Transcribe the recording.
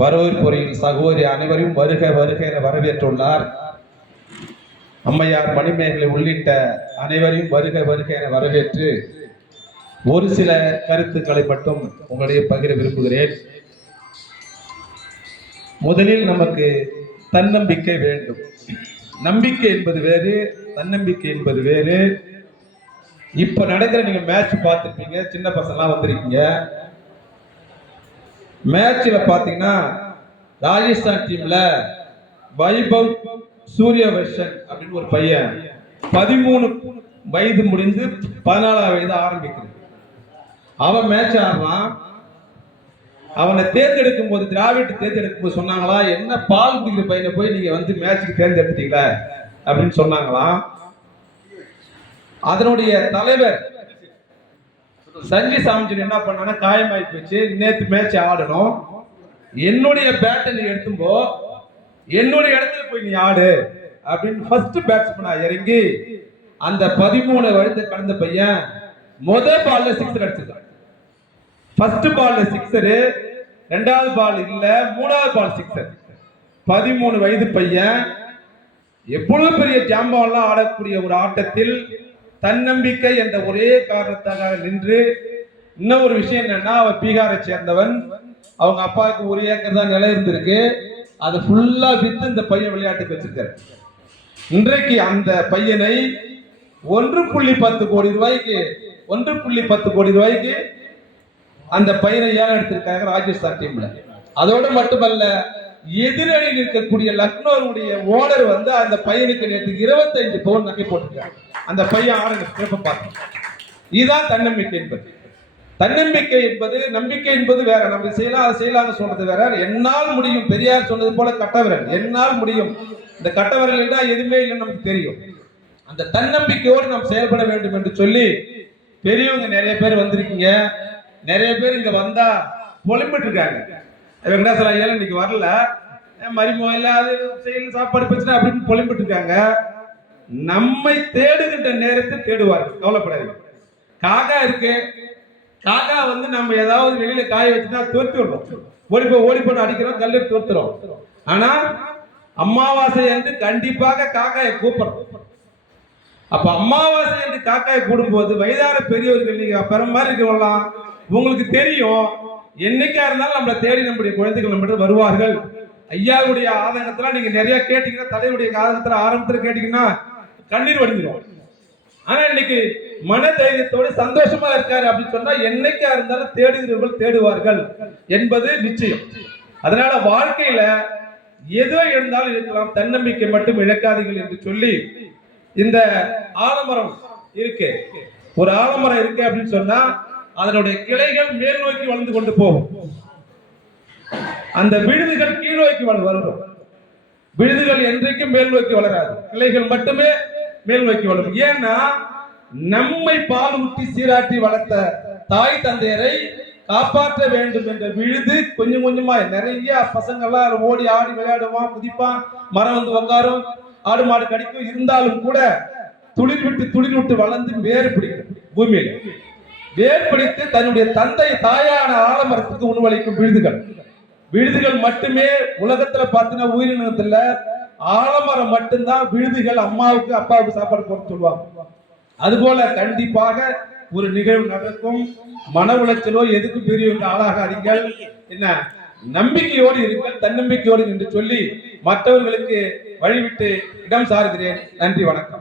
வரவேற்புரையில் சகோதரி அனைவரையும் வருக வருக என வரவேற்றுள்ளார். அம்மையார் மணிமேகலை உள்ளிட்ட அனைவரையும் வருக வருக என வரவேற்று ஒரு சில கருத்துக்களை மட்டும் உங்களிடையே பகிர விரும்புகிறேன். முதலில் நமக்கு தன்னம்பிக்கை வேண்டும். நம்பிக்கை என்பது வேறு, தன்னம்பிக்கை என்பது வேறு. இப்ப நடக்கிற நீங்க மேட்ச் பார்த்துருப்பீங்க, சின்ன பசங்களாம் வந்திருக்கீங்க. மேட்ச்ல பாத்தீங்கன்னா ராஜஸ்தான் டீம்ல வைபவ் சூரியவர்ஷன் அப்படின்னு ஒரு பையன் 13 வயது முடிந்து 14 வயது ஆரம்பிக்கிறது. அவன் மேட்ச் ஆடுறான். அவனை தேர்ந்தெடுக்கும் போது, திராவிட தேர்ந்தெடுக்கும் போது சொன்னாங்களா, என்ன பால் குடிக்கிற பையனை போய் நீங்க வந்து மேட்சுக்கு தேர்ந்தெடுத்தீங்களா அப்படின்னு சொன்னாங்களாம். அதனுடைய தலைவர் சஞ்சி சாமிஜன் என்ன பண்ணா, காயமாயி போச்சு, நேற்று மேட்ச் ஆடணும், என்னுடைய பேட்டை நீ எடுத்தும்போ, என்னுடைய இடத்துல போய் நீ ஆடு அப்படின்னு ஃபர்ஸ்ட் பேட்ஸ்மேனா இறங்கி அந்த 13 வயது கடந்த பையன் முதல் பால்ல சிக்ஸர் அடிச்சிருக்கான். ஃபர்ஸ்ட் பால்ல சிக்ஸரு, ரெண்டாவது பால் இல்ல, மூணாவது பால் சிக்ஸர். 13 வயது பையன் எவ்வளவு பெரிய ஜாம்பவான்லாம் ஆடக்கூடிய ஒரு ஆட்டத்தில் தன்னம்பிக்கை என்ற ஒரே காரணத்தாக நின்று, இன்னும் ஒரு விஷயம் என்னன்னா, அவர் பீகாரை சேர்ந்தவன், அவங்க அப்பாவுக்கு 1 ஏக்கர் தான் நிலம் இருந்திருக்கு, அதை ஃபுல்லா வித்து இந்த பையன் விளையாட்டுக்கு வச்சிருக்காரு. இன்றைக்கு அந்த பையனை 1.10 கோடி ரூபாய்க்கு 1.10 கோடி ரூபாய்க்கு அந்த பையனை ஏலம் எடுத்திருக்காங்க ராஜஸ்தான் டீம்ல. அதோடு மட்டுமல்ல, எதிரணி இருக்கக்கூடிய லக்னோவுடைய ஓனர் வந்து அந்த பையனுக்கு நேற்று 25 பவுன் நகை போட்டிருக்காங்க. அந்த பையன் ஆடுங்க பார்த்து. இதுதான் தன்னம்பிக்கை என்பது. தன்னம்பிக்கை என்பது, நம்பிக்கை என்பது வேற. நம்ம செய்யலாம் அதை செய்யலாம்னு சொல்றது வேற. என்னால் முடியும், பெரியார் சொன்னது போல கட்டவிரல், என்னால் முடியும். இந்த கட்டவிரல் தான் எதுவுமே இல்லைன்னு நமக்கு தெரியும். அந்த தன்னம்பிக்கையோடு நாம் செயல்பட வேண்டும் என்று சொல்லி பெரியவங்க நிறைய பேர் வந்திருக்கீங்க. நிறைய பேர் இங்க வந்தா புலம்பிட்டு இருக்காங்க, வெங்கடாசலா ஏன் இன்னைக்கு வரல, மரிமோ இல்ல, அது செயல் சாப்பாடு பிரச்சனை அப்படின்னு புலம்பிட்டு இருக்காங்க. நம்மை தேடுகின்ற நேரத்தில் தேடுவார்கள், கவலைப்படாதீங்க. காக்கா இருக்கு, காக்கா வந்து நம்ம ஏதாவது வெளியில காய வச்சுன்னா தோர்த்து விடுறோம், ஓடி போன அடிக்கிறோம், கல்லு தோர்த்துறோம். ஆனா அமாவாசை என்று கண்டிப்பாக காக்காயை கூப்பிடுறோம். அப்ப அமாவாசை என்று காக்காயை கூடும்போது வயதான பெரியவர்கள், நீங்க பிற மாதிரி இருக்கலாம், உங்களுக்கு தெரியும், என்னைக்கா இருந்தாலும் நம்மளை தேடி நம்முடைய குழந்தைகள் நம்ம வருவார்கள். ஐயாவுடைய ஆதங்கத்துல நீங்க நிறைய கேட்டீங்கன்னா, தலைவருடைய ஆதங்கத்துல ஆரம்பத்துல கேட்டீங்கன்னா கண்ணீர் வடிஞ்சிடும். ஆனா இன்னைக்கு மன தைரியத்தோடு சந்தோஷமா இருக்காரு அப்படின்னு சொன்னா, என்னைக்கா இருந்தாலும் தேடுகிறவர்கள் தேடுவார்கள் என்பது நிச்சயம். அதனால வாழ்க்கையில எதோ இருந்தாலும் இருக்கலாம், தன்னம்பிக்கை மட்டும் இழக்காதீர்கள் என்று சொல்லி, இந்த ஆலமரம் இருக்கு, ஒரு ஆலமரம் இருக்கு அப்படின்னு சொன்னா அதனுடைய கிளைகள் மேல் நோக்கி வளர்ந்து கொண்டு போகும், அந்த விழுதுகள் கீழ் நோக்கி வளரும். விழுதுகள் என்றைக்கும் மேல் நோக்கி வளராது, கிளைகள் மட்டுமே மேல் நோக்கி வளரும். ஏன்னா நம்மை பால் ஊட்டி சீராட்டி வளர்த்த தாய் தந்தையரை காப்பாற்ற வேண்டும் என்ற விழுது கொஞ்சம் கொஞ்சமா, நிறைய பசங்கள்லாம் ஓடி ஆடி விளையாடுவான், குதிப்பான், மரம் வந்து உட்காரும், ஆடு மாடு கடிக்கும். இருந்தாலும் கூட துளிர் விட்டு வளர்ந்து வேறு பிடிக்கும், பூமியில வேர் பிடித்து தன்னுடைய தந்தை தாயான ஆலமரத்துக்கு உணவளிக்கும் விழுதுகள் மட்டுமே உலகத்துல பார்த்தீங்கன்னா உயிரினத்துல ஆலமரம் மட்டும்தான் விழுதுகள் அம்மாவுக்கு அப்பாவுக்கு சாப்பாடு போட்டு சொல்லுவாங்க. அதுபோல கண்டிப்பாக ஒரு நிகழ்வு நடக்கும். மன உளைச்சலோ எதுக்கும் பெரியவங்க ஆளாகாதீர்கள், என்ன நம்பிக்கையோடு இருங்கள், தன்னம்பிக்கையோடு என்று சொல்லி மற்றவர்களுக்கு வழிவிட்டு இடம் சாருகிறேன். நன்றி, வணக்கம்.